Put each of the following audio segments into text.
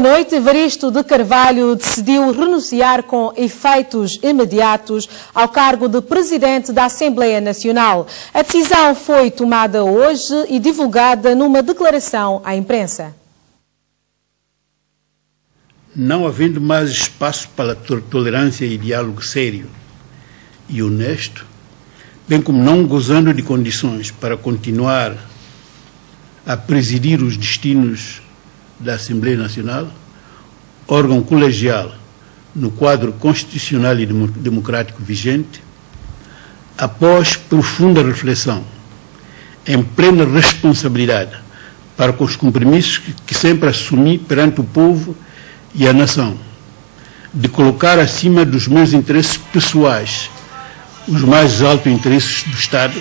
Ontem à noite, Evaristo de Carvalho decidiu renunciar com efeitos imediatos ao cargo de Presidente da Assembleia Nacional. A decisão foi tomada hoje e divulgada numa declaração à imprensa. Não havendo mais espaço para tolerância e diálogo sério e honesto, bem como não gozando de condições para continuar a presidir os destinos da Assembleia Nacional, órgão colegial no quadro constitucional e democrático vigente, após profunda reflexão, em plena responsabilidade para com os compromissos que sempre assumi perante o povo e a nação, de colocar acima dos meus interesses pessoais os mais altos interesses do Estado,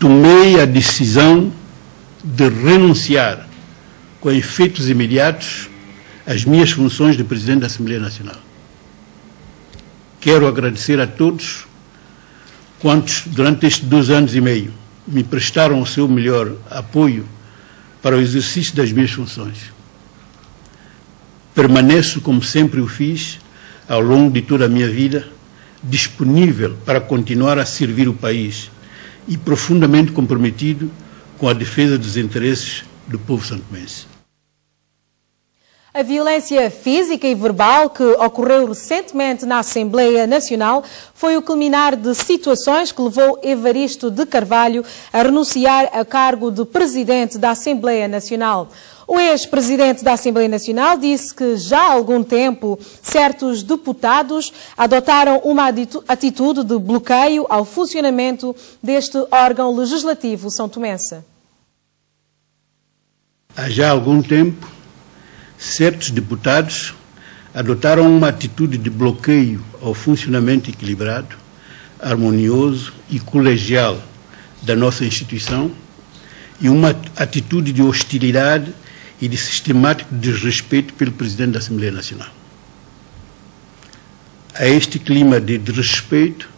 tomei a decisão de renunciar com efeitos imediatos às minhas funções de Presidente da Assembleia Nacional. Quero agradecer a todos quantos, durante estes 2 anos e meio, me prestaram o seu melhor apoio para o exercício das minhas funções. Permaneço, como sempre o fiz, ao longo de toda a minha vida, disponível para continuar a servir o país e profundamente comprometido com a defesa dos interesses do povo santomense. A violência física e verbal que ocorreu recentemente na Assembleia Nacional foi o culminar de situações que levou Evaristo de Carvalho a renunciar ao cargo de Presidente da Assembleia Nacional. O ex-presidente da Assembleia Nacional disse que já há algum tempo certos deputados adotaram uma atitude de bloqueio ao funcionamento deste órgão legislativo são-tomense. Há já algum tempo, certos deputados adotaram uma atitude de bloqueio ao funcionamento equilibrado, harmonioso e colegial da nossa instituição e uma atitude de hostilidade e de sistemático desrespeito pelo Presidente da Assembleia Nacional. A este clima de desrespeito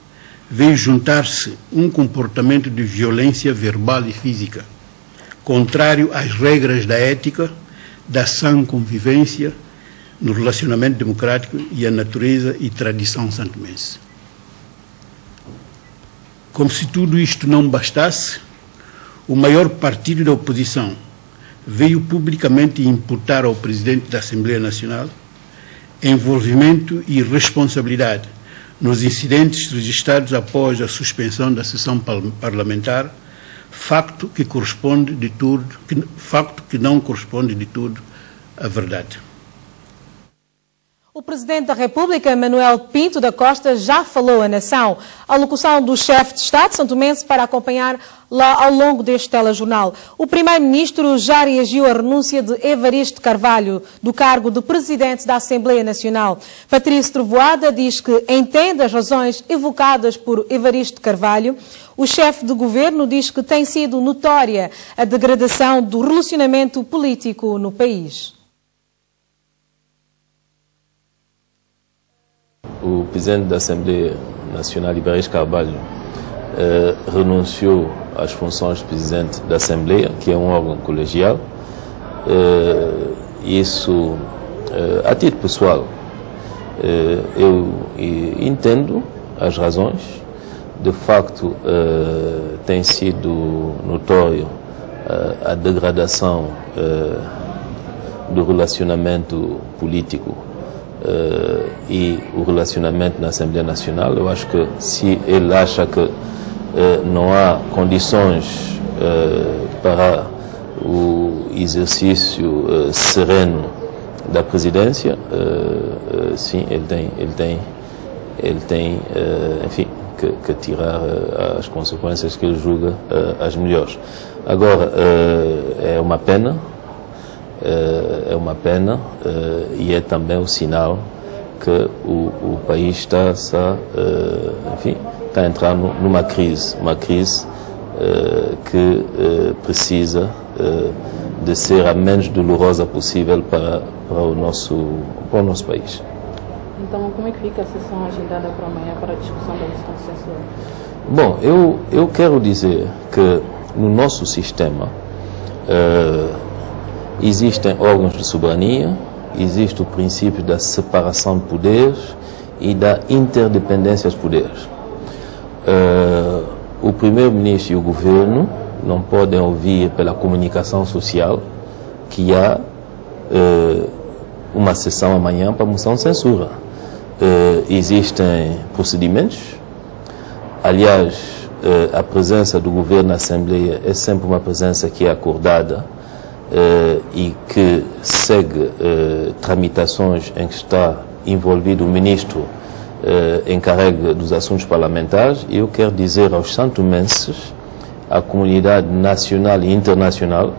veio juntar-se um comportamento de violência verbal e física, contrário às regras da ética, da sã convivência no relacionamento democrático e à natureza e tradição santomense. Como se tudo isto não bastasse, o maior partido da oposição veio publicamente imputar ao Presidente da Assembleia Nacional envolvimento e responsabilidade nos incidentes registrados após a suspensão da sessão parlamentar, facto que não corresponde de tudo à verdade. O Presidente da República, Manuel Pinto da Costa, já falou à nação. A locução do chefe de Estado santomense para acompanhar lá ao longo deste telejornal. O Primeiro-Ministro já reagiu à renúncia de Evaristo de Carvalho do cargo de Presidente da Assembleia Nacional. Patrício Trovoada diz que entende as razões evocadas por Evaristo de Carvalho. O chefe de governo diz que tem sido notória a degradação do relacionamento político no país. O Presidente da Assembleia Nacional, Evaristo Carvalho, renunciou às funções de Presidente da Assembleia, que é um órgão colegial. Isso, a título pessoal, eu entendo as razões. De facto, tem sido notório a degradação do relacionamento político e o relacionamento na Assembleia Nacional. Eu acho que se ele acha que não há condições para o exercício sereno da presidência, sim, ele tem, enfim, que tirar as consequências que ele julga as melhores. Agora, é uma pena e é também o sinal que o país está a entrar numa crise, que precisa de ser a menos dolorosa possível para o nosso país. Então, como é que fica a sessão agendada para amanhã para a discussão da moção de censura? Bom, eu quero dizer que no nosso sistema existem órgãos de soberania, existe o princípio da separação de poderes e da interdependência dos poderes. O primeiro-ministro e o governo não podem ouvir pela comunicação social que há uma sessão amanhã para moção de censura. Existem procedimentos. Aliás, a presença do governo na Assembleia é sempre uma presença que é acordada e que segue tramitações em que está envolvido o ministro encarregue dos assuntos parlamentares. E eu quero dizer aos santomenses, à comunidade nacional e internacional,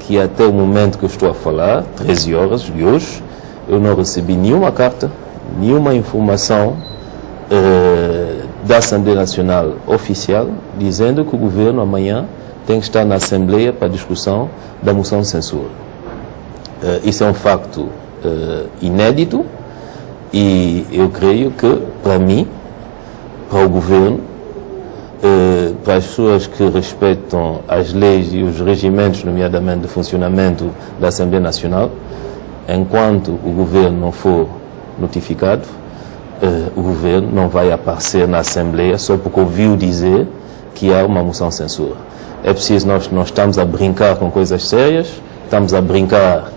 que até o momento que eu estou a falar, 13 horas de hoje, eu não recebi nenhuma carta, nenhuma informação da Assembleia Nacional oficial dizendo que o governo amanhã tem que estar na Assembleia para a discussão da moção de censura. Isso é um facto inédito e eu creio que, para mim, para o governo, para as pessoas que respeitam as leis e os regimentos, nomeadamente de funcionamento da Assembleia Nacional, enquanto o governo não for notificado, o governo não vai aparecer na Assembleia só porque ouviu dizer que há uma moção de censura. É preciso, nós estamos a brincar com coisas sérias, estamos a brincar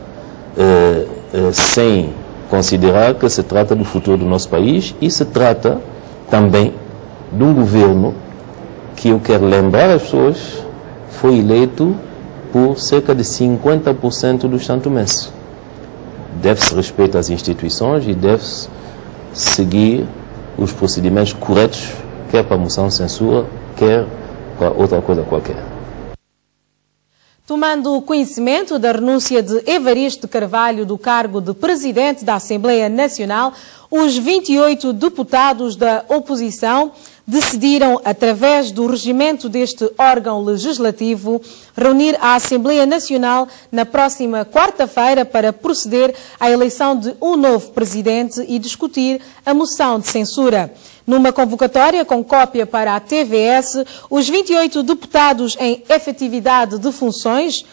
sem considerar que se trata do futuro do nosso país e se trata também de um governo que, eu quero lembrar as pessoas, foi eleito por cerca de 50% dos santomenses. Deve-se respeito às instituições e deve-se seguir os procedimentos corretos, quer para a moção de censura, quer para outra coisa qualquer. Tomando conhecimento da renúncia de Evaristo Carvalho do cargo de Presidente da Assembleia Nacional, os 28 deputados da oposição decidiram, através do regimento deste órgão legislativo, reunir a Assembleia Nacional na próxima quarta-feira para proceder à eleição de um novo presidente e discutir a moção de censura. Numa convocatória com cópia para a TVS, os 28 deputados em efetividade de funções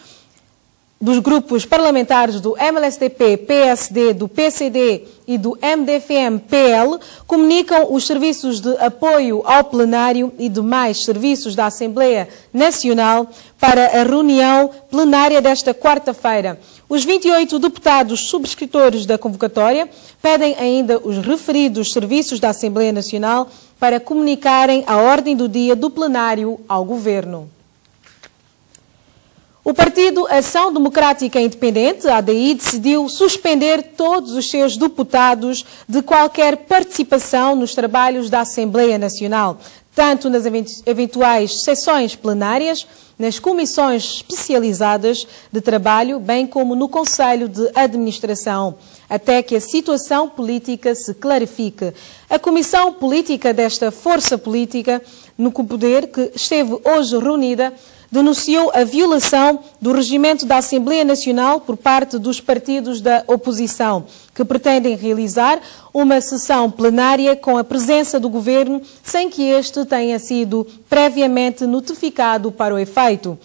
dos grupos parlamentares do MLSTP, PSD, do PCD e do MDFM-PL comunicam os serviços de apoio ao plenário e demais serviços da Assembleia Nacional para a reunião plenária desta quarta-feira. Os 28 deputados subscritores da convocatória pedem ainda os referidos serviços da Assembleia Nacional para comunicarem a ordem do dia do plenário ao Governo. O Partido Ação Democrática Independente, ADI, decidiu suspender todos os seus deputados de qualquer participação nos trabalhos da Assembleia Nacional, tanto nas eventuais sessões plenárias, nas comissões especializadas de trabalho, bem como no Conselho de Administração, até que a situação política se clarifique. A Comissão Política desta força política no poder, que esteve hoje reunida, denunciou a violação do regimento da Assembleia Nacional por parte dos partidos da oposição, que pretendem realizar uma sessão plenária com a presença do Governo sem que este tenha sido previamente notificado para o efeito.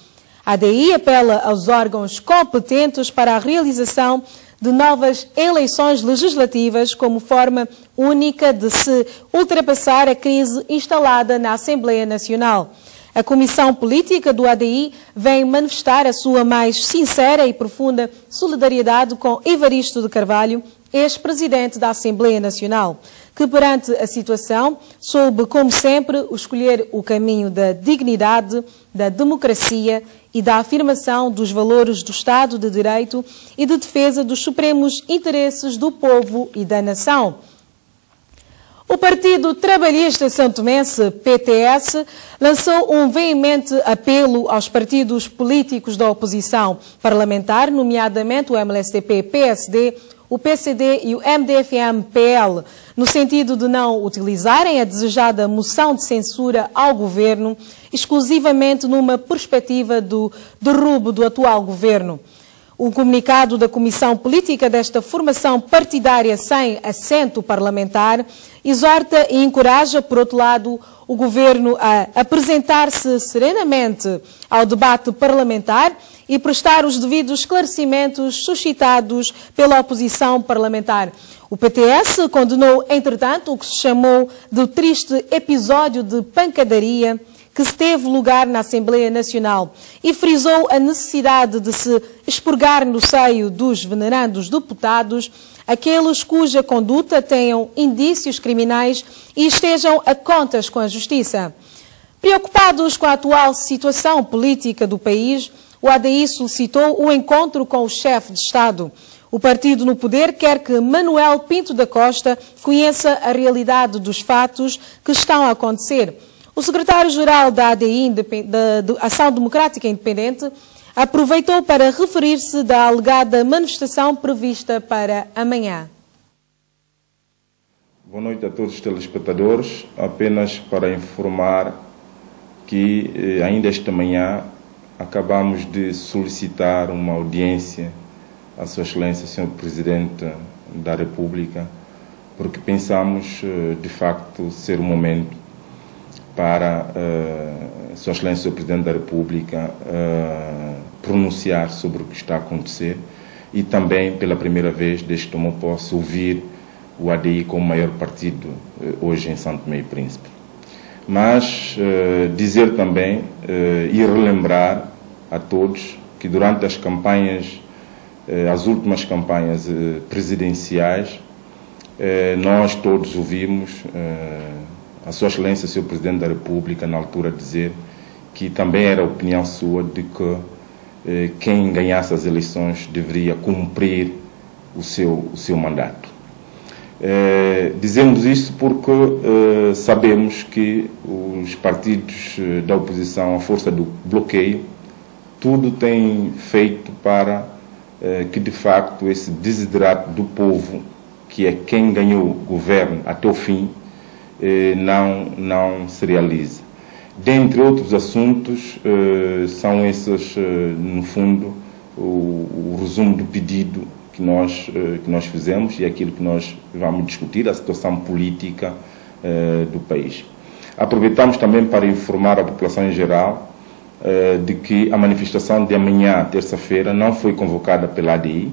A ADI apela aos órgãos competentes para a realização de novas eleições legislativas como forma única de se ultrapassar a crise instalada na Assembleia Nacional. A Comissão Política do ADI vem manifestar a sua mais sincera e profunda solidariedade com Evaristo de Carvalho, ex-presidente da Assembleia Nacional, que perante a situação soube, como sempre, escolher o caminho da dignidade, da democracia e da afirmação dos valores do Estado de Direito e de defesa dos supremos interesses do povo e da nação. O Partido Trabalhista Santomense, PTS, lançou um veemente apelo aos partidos políticos da oposição parlamentar, nomeadamente o MLSTP-PSD, o PCD e o MDFM-PL, no sentido de não utilizarem a desejada moção de censura ao governo exclusivamente numa perspectiva do derrubo do atual governo. O comunicado da Comissão Política desta formação partidária sem assento parlamentar exorta e encoraja, por outro lado, o Governo a apresentar-se serenamente ao debate parlamentar e prestar os devidos esclarecimentos suscitados pela oposição parlamentar. O PTS condenou, entretanto, o que se chamou de triste episódio de pancadaria que se teve lugar na Assembleia Nacional e frisou a necessidade de se expurgar no seio dos venerandos deputados aqueles cuja conduta tenham indícios criminais e estejam a contas com a Justiça. Preocupados com a atual situação política do país, o ADI solicitou o encontro com o chefe de Estado. O partido no poder quer que Manuel Pinto da Costa conheça a realidade dos fatos que estão a acontecer. O secretário-geral da ADI, da Ação Democrática Independente, aproveitou para referir-se da alegada manifestação prevista para amanhã. Boa noite a todos os telespectadores. Apenas para informar que ainda esta manhã acabamos de solicitar uma audiência à Sua Excelência, Sr. Presidente da República, porque pensamos, de facto, ser o momento para Sua Excelência, Sr. Presidente da República, pronunciar sobre o que está a acontecer e também, pela primeira vez, desde que tomou posse, ouvir o ADI como o maior partido hoje em São Tomé e Príncipe. Mas dizer também e relembrar a todos que durante as campanhas, as últimas campanhas presidenciais, nós todos ouvimos a Sua Excelência, Sr. Presidente da República, na altura, dizer que também era a opinião sua de que quem ganhasse as eleições deveria cumprir o seu mandato. Dizemos isso porque sabemos que os partidos da oposição, à força do bloqueio, tudo tem feito para que, de facto, esse desidrato do povo, que é quem ganhou o governo até o fim, não se realize. Dentre outros assuntos, são esses, no fundo, o resumo do pedido que nós fizemos e aquilo que nós vamos discutir, a situação política do país. Aproveitamos também para informar a população em geral de que a manifestação de amanhã, terça-feira, não foi convocada pela ADI,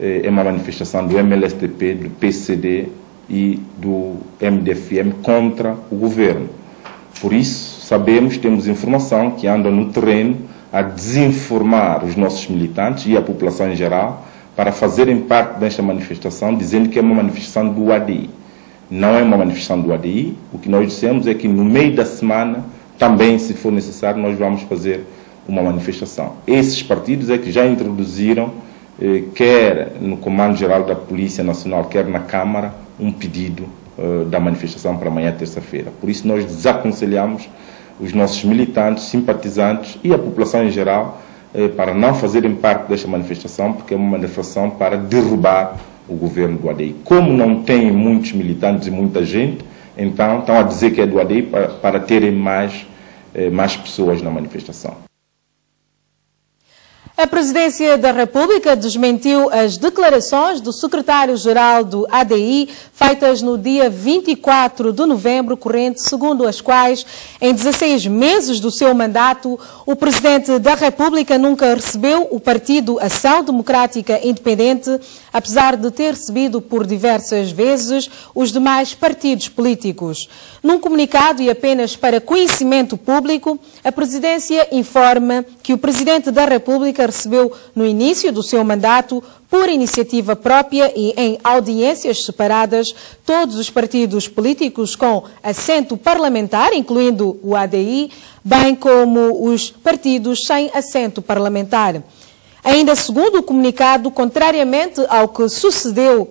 é uma manifestação do MLSTP, do PCD e do MDFM contra o governo. Por isso, sabemos, temos informação que andam no terreno a desinformar os nossos militantes e a população em geral para fazerem parte desta manifestação, dizendo que é uma manifestação do ADI. Não é uma manifestação do ADI. O que nós dissemos é que no meio da semana, também, se for necessário, nós vamos fazer uma manifestação. Esses partidos é que já introduziram, quer no Comando Geral da Polícia Nacional, quer na Câmara, um pedido da manifestação para amanhã, terça-feira. Por isso, nós desaconselhamos os nossos militantes, simpatizantes e a população em geral para não fazerem parte desta manifestação, porque é uma manifestação para derrubar o governo do ADI. Como não tem muitos militantes e muita gente, então estão a dizer que é do ADI para terem mais pessoas na manifestação. A Presidência da República desmentiu as declarações do secretário-geral do ADI feitas no dia 24 de novembro corrente, segundo as quais, em 16 meses do seu mandato, o Presidente da República nunca recebeu o partido Ação Democrática Independente, apesar de ter recebido por diversas vezes os demais partidos políticos. Num comunicado e apenas para conhecimento público, a Presidência informa que o Presidente da República recebeu no início do seu mandato, por iniciativa própria e em audiências separadas, todos os partidos políticos com assento parlamentar, incluindo o ADI, bem como os partidos sem assento parlamentar. Ainda segundo o comunicado, contrariamente ao que sucedeu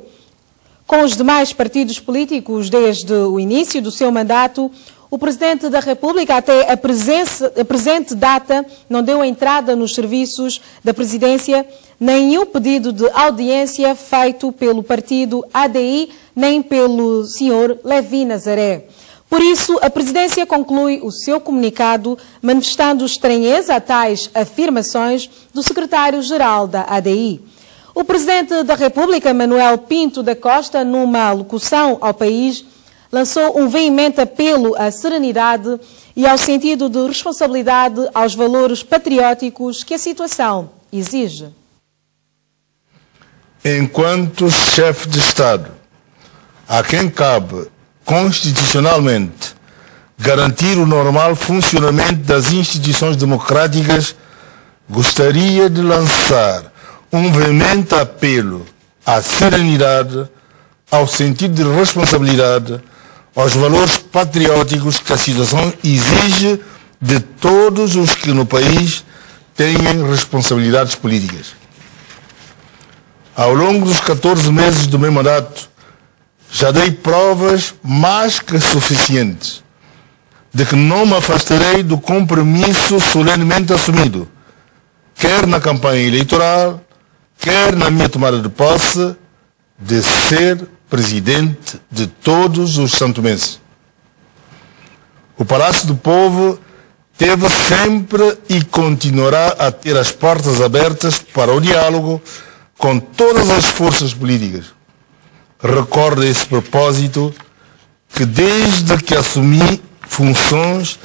com os demais partidos políticos desde o início do seu mandato, o Presidente da República, até a presente data, não deu entrada nos serviços da Presidência nenhum pedido de audiência feito pelo partido ADI, nem pelo Sr. Levi Nazaré. Por isso, a Presidência conclui o seu comunicado manifestando estranheza a tais afirmações do Secretário-Geral da ADI. O Presidente da República, Manuel Pinto da Costa, numa alocução ao país, lançou um veemente apelo à serenidade e ao sentido de responsabilidade aos valores patrióticos que a situação exige. Enquanto chefe de Estado, a quem cabe constitucionalmente garantir o normal funcionamento das instituições democráticas, gostaria de lançar um veemente apelo à serenidade, ao sentido de responsabilidade, aos valores patrióticos que a situação exige de todos os que no país têm responsabilidades políticas. Ao longo dos 14 meses do meu mandato, já dei provas mais que suficientes de que não me afastarei do compromisso solenemente assumido, quer na campanha eleitoral, quer na minha tomada de posse, de ser presidente de todos os santomenses. O Palácio do Povo teve sempre e continuará a ter as portas abertas para o diálogo com todas as forças políticas. Recordo a esse propósito que desde que assumi funções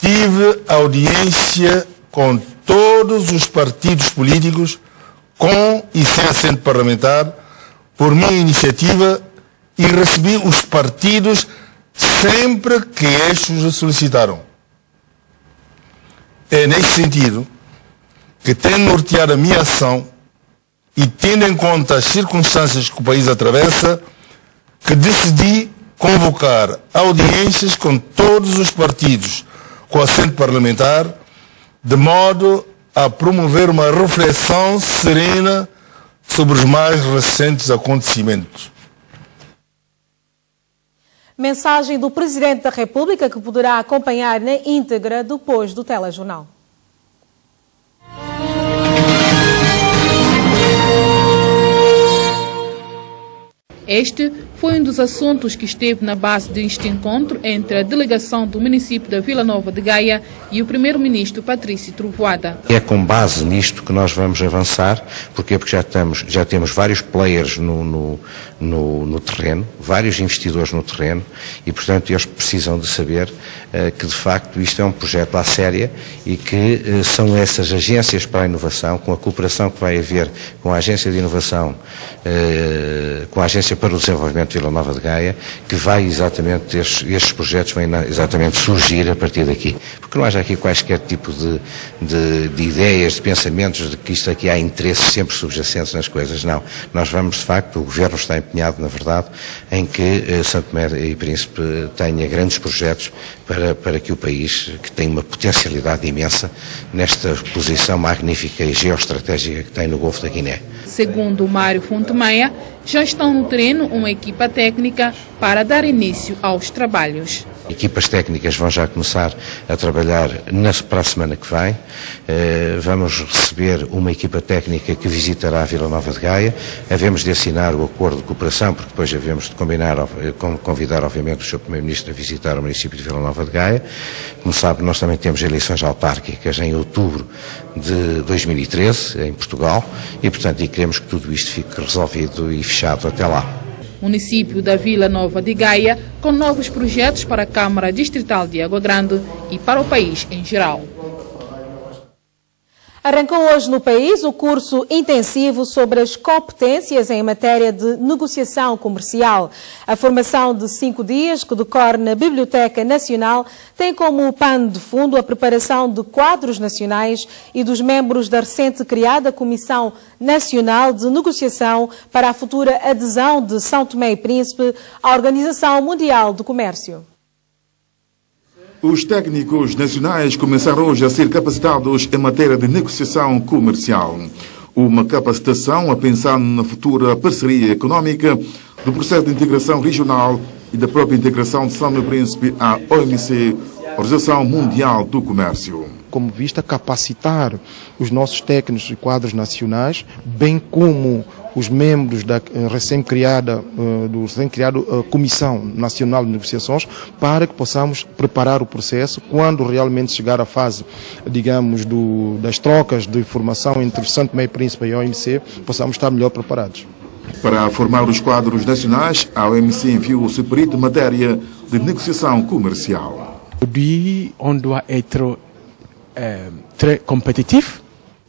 tive audiência com todos os partidos políticos, com e sem assento parlamentar, por minha iniciativa, e recebi os partidos sempre que estes o solicitaram. É nesse sentido que, tendo norteado a minha ação e tendo em conta as circunstâncias que o país atravessa, que decidi convocar audiências com todos os partidos com assento parlamentar, de modo a promover uma reflexão serena sobre os mais recentes acontecimentos. Mensagem do Presidente da República que poderá acompanhar na íntegra depois do telejornal. Este foi um dos assuntos que esteve na base deste encontro entre a delegação do município da Vila Nova de Gaia e o primeiro-ministro Patrício Trovoada. É com base nisto que nós vamos avançar, porque já temos vários players no terreno, vários investidores no terreno, e portanto eles precisam de saber que de facto isto é um projeto à séria e que são essas agências para a inovação, com a cooperação que vai haver com a Agência de Inovação, com a Agência para o Desenvolvimento de Vila Nova de Gaia, que vai exatamente, estes projetos vêm exatamente surgir a partir daqui. Porque não haja aqui quaisquer tipo de ideias, de pensamentos, de que isto aqui há interesses sempre subjacentes nas coisas. Não. Nós vamos, de facto, o Governo está empenhado, na verdade, em que Santo Tomé e Príncipe tenha grandes projetos para que o país, que tem uma potencialidade imensa, nesta posição magnífica e geoestratégica que tem no Golfo da Guiné. Segundo Mário Fontemeia, já estão no terreno uma equipa técnica para dar início aos trabalhos. Equipas técnicas vão já começar a trabalhar para a semana que vem. Vamos receber uma equipa técnica que visitará a Vila Nova de Gaia. Havemos de assinar o acordo de cooperação, porque depois havemos de convidar, obviamente, o Sr. Primeiro-Ministro a visitar o município de Vila Nova de Gaia. Como sabe, nós também temos eleições autárquicas em outubro de 2013, em Portugal, e, portanto, queremos que tudo isto fique resolvido e fechado até lá. Município da Vila Nova de Gaia, com novos projetos para a Câmara Distrital de Água Grande e para o país em geral. Arrancou hoje no país o curso intensivo sobre as competências em matéria de negociação comercial. A formação de 5 dias, que decorre na Biblioteca Nacional, tem como pano de fundo a preparação de quadros nacionais e dos membros da recente criada Comissão Nacional de Negociação para a futura adesão de São Tomé e Príncipe à Organização Mundial do Comércio. Os técnicos nacionais começaram hoje a ser capacitados em matéria de negociação comercial. Uma capacitação a pensar na futura parceria económica, do processo de integração regional e da própria integração de São Tomé e Príncipe à OMC, Organização Mundial do Comércio. Como vista capacitar os nossos técnicos e quadros nacionais, bem como os membros da recém-criada Comissão Nacional de Negociações, para que possamos preparar o processo quando realmente chegar à fase, digamos, das trocas de informação entre Santo Tomé e Príncipe e a OMC, possamos estar melhor preparados. Para formar os quadros nacionais, a OMC enviou o seu perito em matéria de negociação comercial. Aujourd'hui, on doit être très compétitif.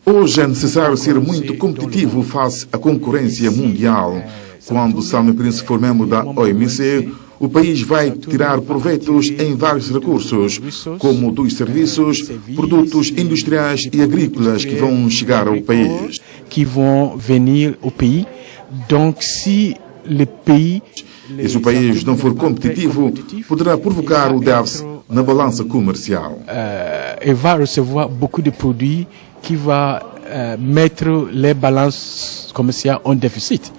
Hoje é necessário ser muito competitivo face à concorrência mundial. Quando São Príncipe for membro da OMC, o país vai tirar proveitos em vários recursos, como dos serviços, produtos industriais e agrícolas que vão chegar ao país. Qui vont venir au pays. Donc, si le pays... E se o país não for competitivo, poderá provocar o déficit na balança comercial. Et va recevoir beaucoup de produits qui va mettre les balances commerciales en déficit.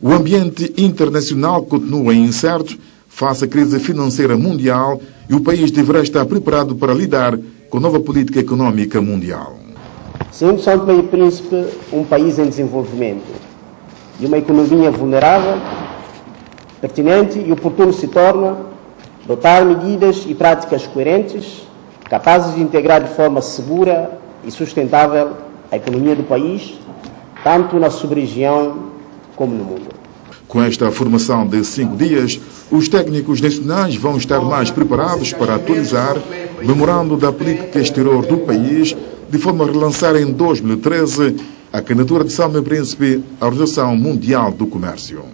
O ambiente internacional continua incerto face à crise financeira mundial e o país deverá estar preparado para lidar com a nova política econômica mundial. Sendo São Tomé e Príncipe um país em desenvolvimento e uma economia vulnerável, pertinente e oportuno se torna adotar medidas e práticas coerentes, capazes de integrar de forma segura e sustentável a economia do país, tanto na sub-região como no mundo. Com esta formação de 5 dias, os técnicos nacionais vão estar mais preparados para atualizar o memorando da política exterior do país, de forma a relançar em 2013 a candidatura de São Tomé e Príncipe à Organização Mundial do Comércio.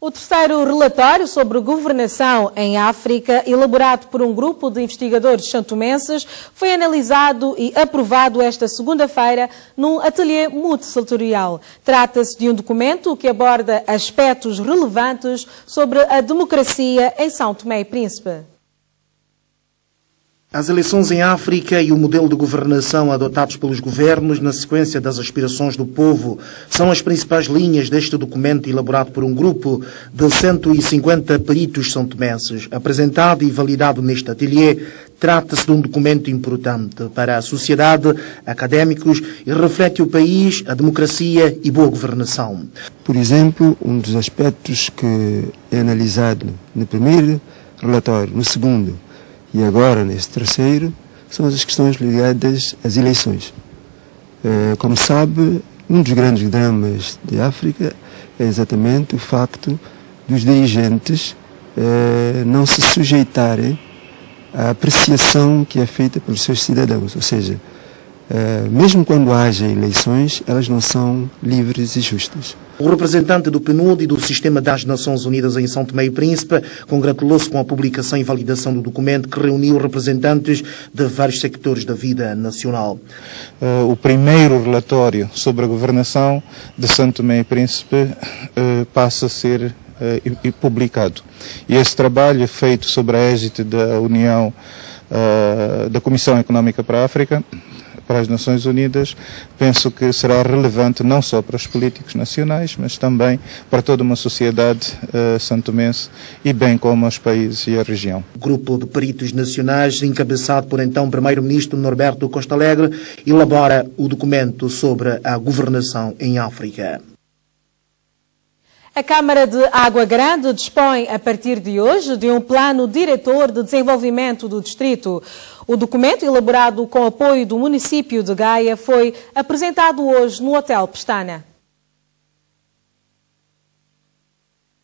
O terceiro relatório sobre governação em África, elaborado por um grupo de investigadores santomenses, foi analisado e aprovado esta segunda-feira num ateliê multissetorial. Trata-se de um documento que aborda aspectos relevantes sobre a democracia em São Tomé e Príncipe. As eleições em África e o modelo de governação adotados pelos governos na sequência das aspirações do povo são as principais linhas deste documento elaborado por um grupo de 150 peritos santomenses. Apresentado e validado neste ateliê, trata-se de um documento importante para a sociedade, académicos e reflete o país, a democracia e boa governação. Por exemplo, um dos aspectos que é analisado no primeiro relatório, no segundo e agora neste terceiro, são as questões ligadas às eleições. Como sabe, um dos grandes dramas de África é exatamente o facto dos dirigentes não se sujeitarem à apreciação que é feita pelos seus cidadãos, ou seja, mesmo quando haja eleições, elas não são livres e justas. O representante do PNUD e do Sistema das Nações Unidas em São Tomé e Príncipe congratulou-se com a publicação e validação do documento que reuniu representantes de vários sectores da vida nacional. O primeiro relatório sobre a governação de São Tomé e Príncipe passa a ser publicado. E esse trabalho é feito sob a égide da União, da Comissão Económica para a África, para as Nações Unidas. Penso que será relevante não só para os políticos nacionais, mas também para toda uma sociedade santomense e bem como os países e a região. O grupo de peritos nacionais, encabeçado por então Primeiro-Ministro Norberto Costa Alegre, elabora o documento sobre a governação em África. A Câmara de Água Grande dispõe, a partir de hoje, de um plano diretor de desenvolvimento do distrito. O documento, elaborado com apoio do município de Gaia, foi apresentado hoje no Hotel Pestana.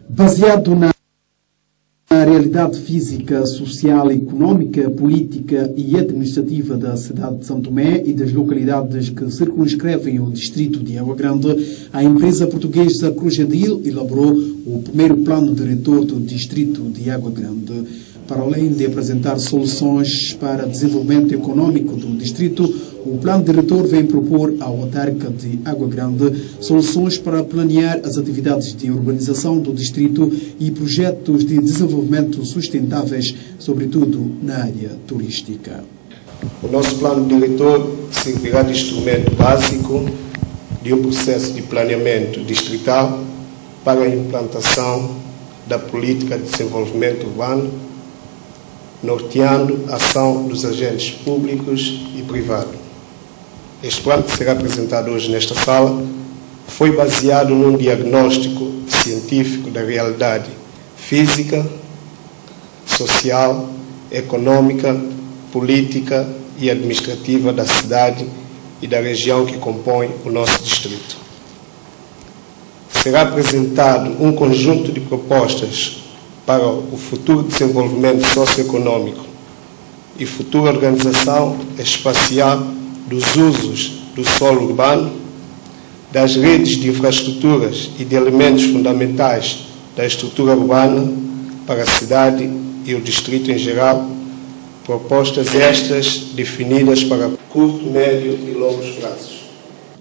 Baseado na realidade física, social, económica, política e administrativa da cidade de São Tomé e das localidades que circunscrevem o distrito de Água Grande, a empresa portuguesa Cruzedil elaborou o primeiro plano diretor do distrito de Água Grande. Para além de apresentar soluções para desenvolvimento econômico do distrito, o plano diretor vem propor à autarca de Água Grande soluções para planear as atividades de urbanização do distrito e projetos de desenvolvimento sustentáveis, sobretudo na área turística. O nosso plano diretor servirá de instrumento básico de um processo de planeamento distrital para a implantação da política de desenvolvimento urbano, norteando a ação dos agentes públicos e privados. Este plano que será apresentado hoje nesta sala foi baseado num diagnóstico científico da realidade física, social, econômica, política e administrativa da cidade e da região que compõe o nosso distrito. será apresentado um conjunto de propostas para o futuro desenvolvimento socioeconômico e futura organização espacial dos usos do solo urbano, das redes de infraestruturas e de elementos fundamentais da estrutura urbana para a cidade e o distrito em geral, propostas estas definidas para curto, médio e longos prazos.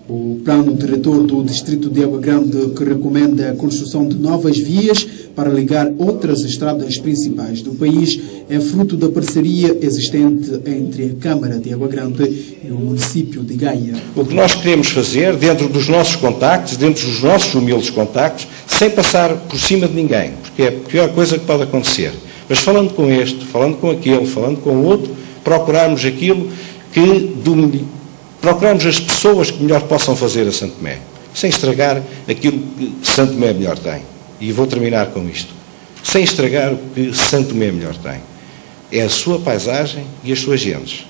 O plano diretor do Distrito de Água Grande, que recomenda a construção de novas vias para ligar outras estradas principais do país, é fruto da parceria existente entre a Câmara de Água Grande e o município de Gaia. O que nós queremos fazer, dentro dos nossos contactos, dentro dos nossos humildes contactos, sem passar por cima de ninguém, porque é a pior coisa que pode acontecer. Mas falando com este, falando com aquele, falando com o outro, procurarmos aquilo que procurarmos as pessoas que melhor possam fazer a Santo Tomé, sem estragar aquilo que Santo Tomé melhor tem. E vou terminar com isto. Sem estragar o que Santo Tomé melhor tem. É a sua paisagem e as suas gentes.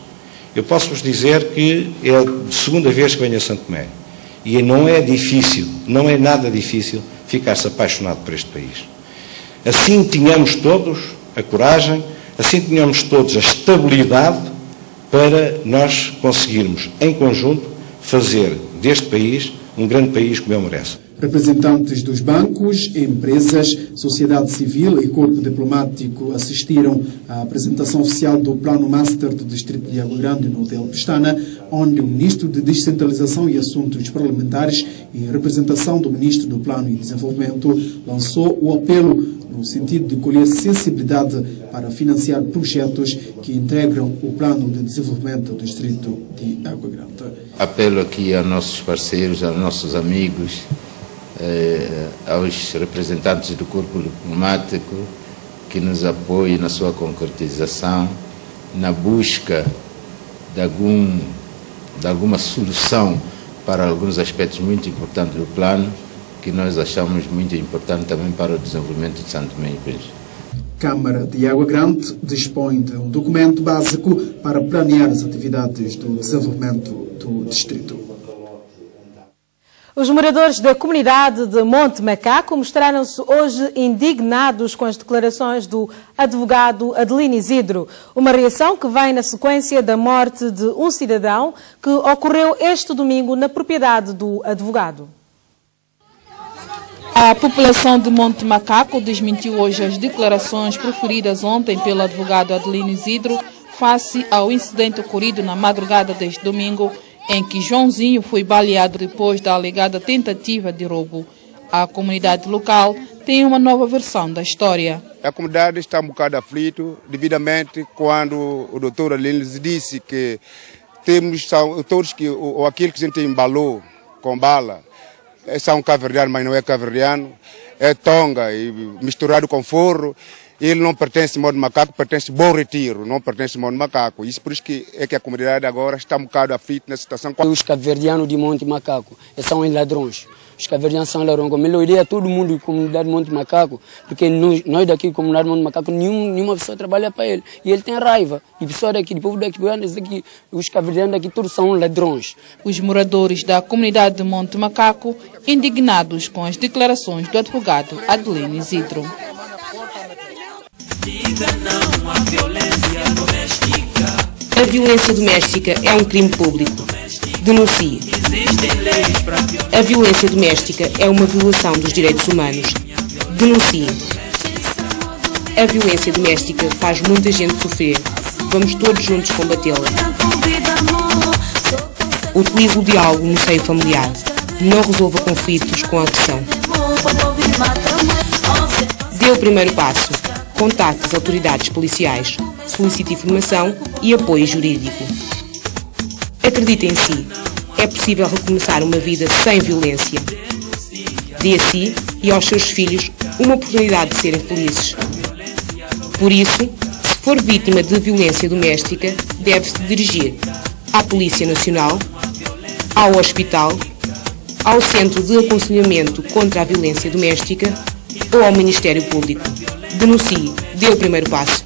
Eu posso-vos dizer que é a segunda vez que venho a Santo Tomé. E não é difícil, não é nada difícil ficar-se apaixonado por este país. Assim tínhamos todos a coragem, assim tínhamos todos a estabilidade para nós conseguirmos, em conjunto, fazer deste país um grande país como ele merece. Representantes dos bancos, empresas, sociedade civil e corpo diplomático assistiram à apresentação oficial do Plano Master do Distrito de Água Grande no Hotel Pestana, onde o Ministro de Descentralização e Assuntos Parlamentares e representação do Ministro do Plano e Desenvolvimento lançou o apelo no sentido de colher sensibilidade para financiar projetos que integram o Plano de Desenvolvimento do Distrito de Água Grande. Apelo aqui aos nossos parceiros, aos nossos amigos, aos representantes do corpo diplomático que nos apoiem na sua concretização, na busca de alguma solução para alguns aspectos muito importantes do plano, que nós achamos muito importante também para o desenvolvimento de Santo Tomé e Príncipe. Câmara de Água Grande dispõe de um documento básico para planear as atividades do desenvolvimento do distrito. Os moradores da comunidade de Monte Macaco mostraram-se hoje indignados com as declarações do advogado Adelino Isidro. Uma reação que vem na sequência da morte de um cidadão que ocorreu este domingo na propriedade do advogado. A população de Monte Macaco desmentiu hoje as declarações proferidas ontem pelo advogado Adelino Isidro face ao incidente ocorrido na madrugada deste domingo, em que Joãozinho foi baleado depois da alegada tentativa de roubo. A comunidade local tem uma nova versão da história. A comunidade está um bocado aflita, devidamente, quando o doutor Adelino disse que temos todos ou aquilo que a gente embalou com bala são cabo-verdiano, mas não é cabo-verdiano, é tonga e misturado com forro. Ele não pertence ao Monte Macaco, pertence ao Bom Retiro, não pertence ao Monte Macaco. Isso por isso que a comunidade agora está um bocado aflita na situação. Os cabo-verdianos de Monte Macaco são ladrões. Os cabo-verdianos são ladrões. A melhoria a todo mundo da comunidade de Monte Macaco, porque nós daqui da comunidade de Monte Macaco, nenhuma pessoa trabalha para ele. E ele tem raiva. E pessoas daqui, do povo daqui, os cabo-verdianos daqui, todos são ladrões. Os moradores da comunidade de Monte Macaco, indignados com as declarações do advogado Adelino Isidro. A violência doméstica é um crime público. Denuncie. A violência doméstica é uma violação dos direitos humanos. Denuncie. A violência doméstica faz muita gente sofrer. Vamos todos juntos combatê-la. Utilize o diálogo no seio familiar. Não resolva conflitos com agressão. Dê o primeiro passo. Contacte as autoridades policiais. Solicite informação e apoio jurídico. Acredite em si. É possível recomeçar uma vida sem violência. Dê a si e aos seus filhos uma oportunidade de serem felizes. Por isso, se for vítima de violência doméstica, deve-se dirigir à Polícia Nacional, ao hospital, ao Centro de Aconselhamento contra a Violência Doméstica ou ao Ministério Público. Denuncie, dê o primeiro passo.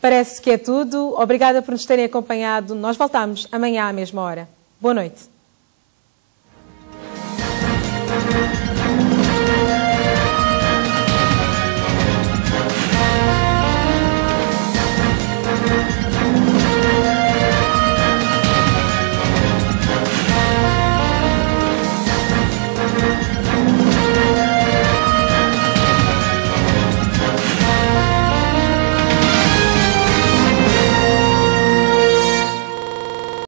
Parece que é tudo. Obrigada por nos terem acompanhado. Nós voltamos amanhã à mesma hora. Boa noite.